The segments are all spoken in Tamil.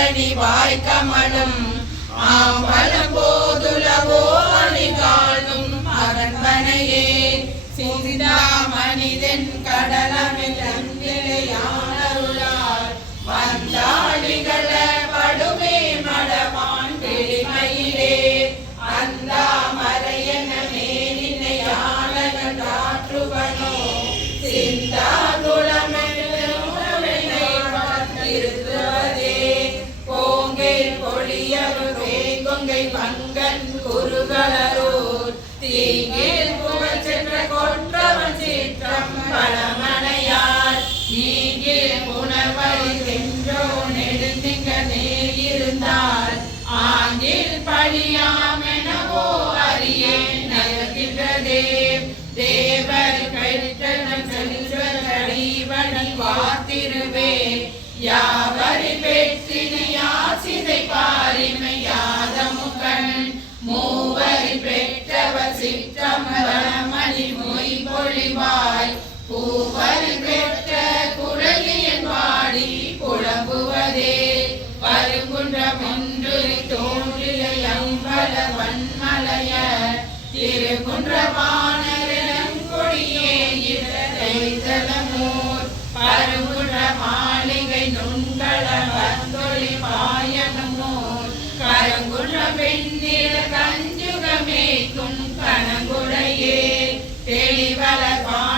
ഇതണി വായ്ക്കമണം ആ വനം പോലവോ Sita Maramaya.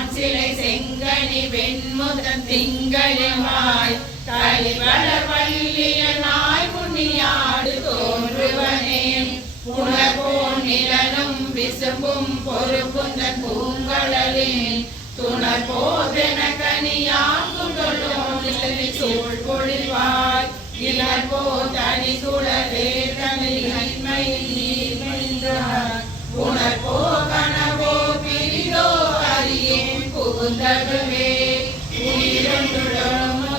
மான் சிலை செங்கனி வெண்முதம் திங்கனிமாய் தலைவளர் வள்ளியனாய் புண்ணியாடு தோன்றுவனே உணர்வோன் நிலனும் விசும்பும் பொறுப்புந்தன் பூங்கடலே துணர் போதென கனியாங்குடலோடி சூழ் பொழிவாய் இளர் போ தனி சுழலே தனி நன்மை உணர் போ கனவு ഉതകുമേ ഉയർന്നുടർന്നു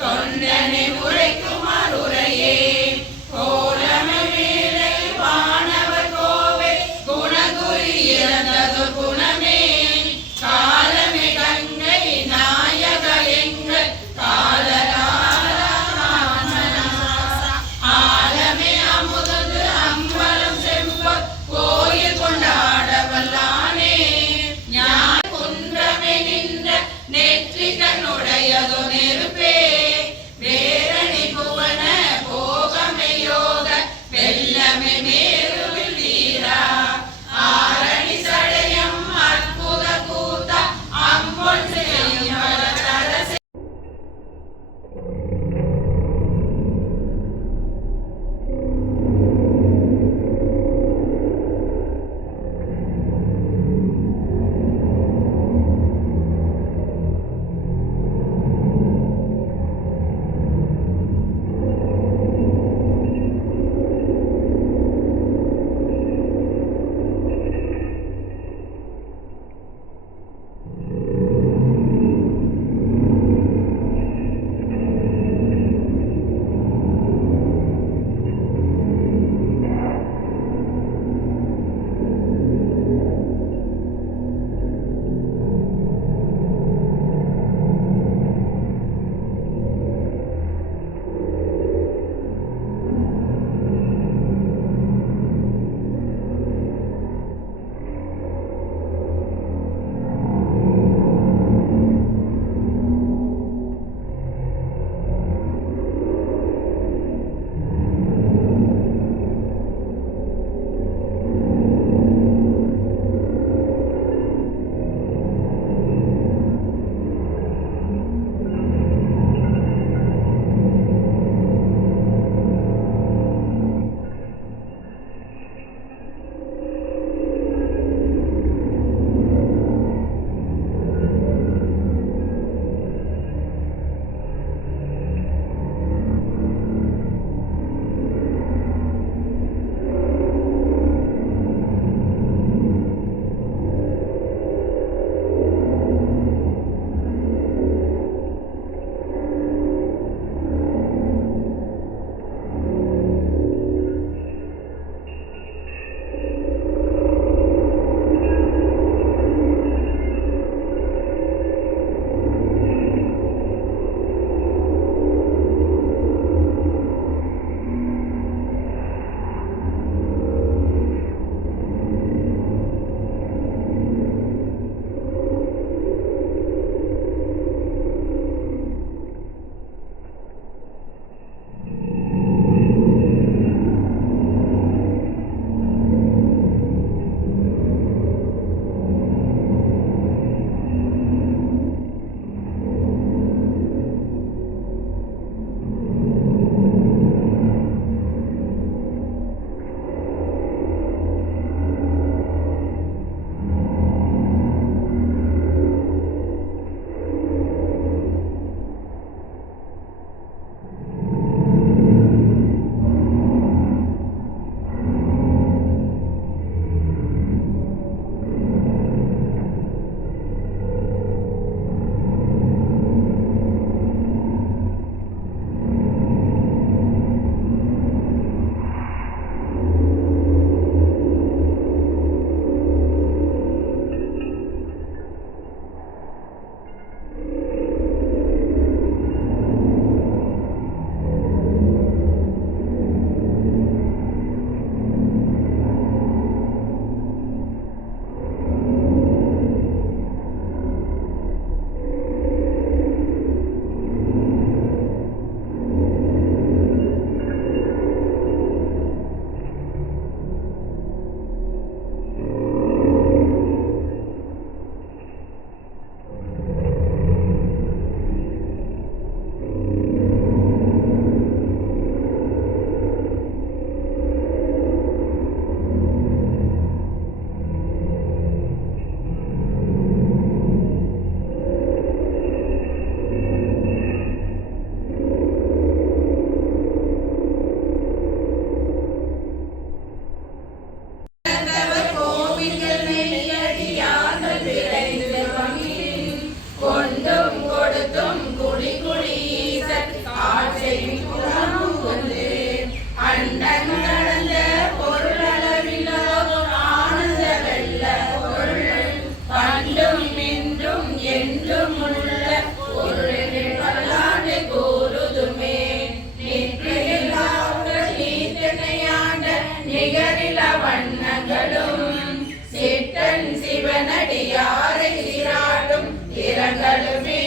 தொண்டனை உள் சிவனடியாரை இராளும் இரங்கலுமே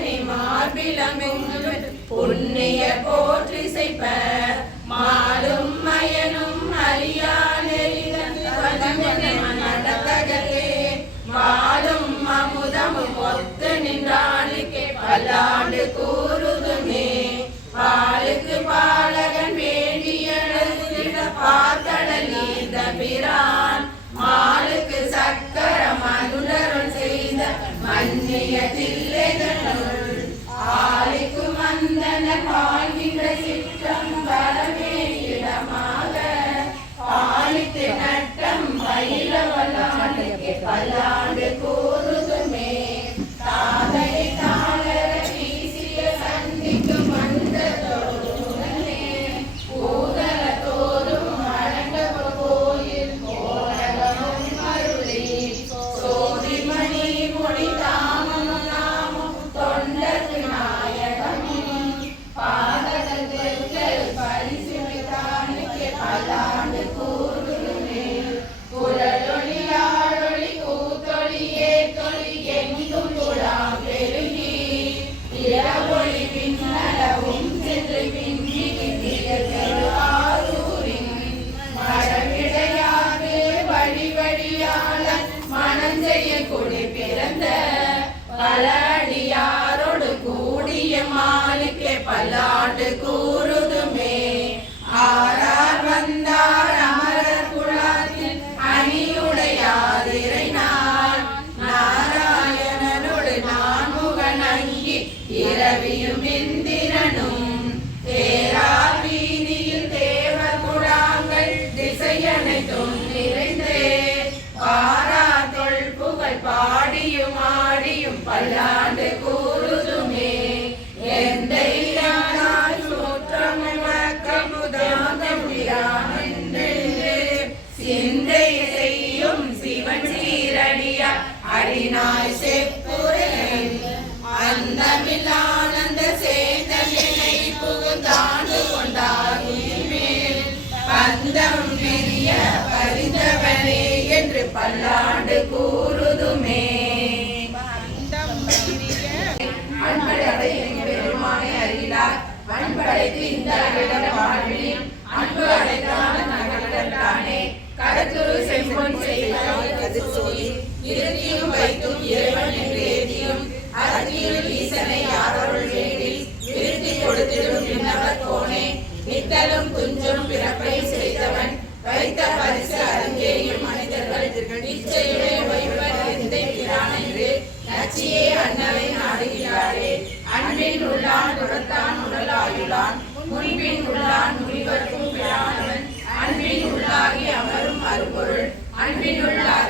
நீ மார்பிலமெங்கும் புண்ணிய போற்றிசைப்ப மாலும் மயனும் அறியா நடத்தகலே வாழும் அமுதமும் ஒத்து நின்றாளுக்கே பல்லாண்டு கூறுதுமே. பாலுக்கு பாலகன் வேண்டிய பார்க்கடல் நீர்ந்த பிரான் மாலுக்கு பல்லாண்டு கூறுதுமே. ஆரார் வந்தார் அமரர் குழாத்தில் அணியுடையாதிரை நான் நாராயணனோடு நான் முகன் அங்கி இரவியும் இந்திரனும். தேரா வீதியில் தேவர் குழாங்கள் திசையனைத்தும் நிறைந்தே. பாரா தொல் புகழ் பாடியும் ஆடியும் பல்லாண்டு கூ Allah ஆயுளான் முன்பின் உள்ளான் முனிவர்க்கும் பிராணவன் அன்பின் உள்ளாகி அமரும் அருபொருள் அன்பின் உள்ளார்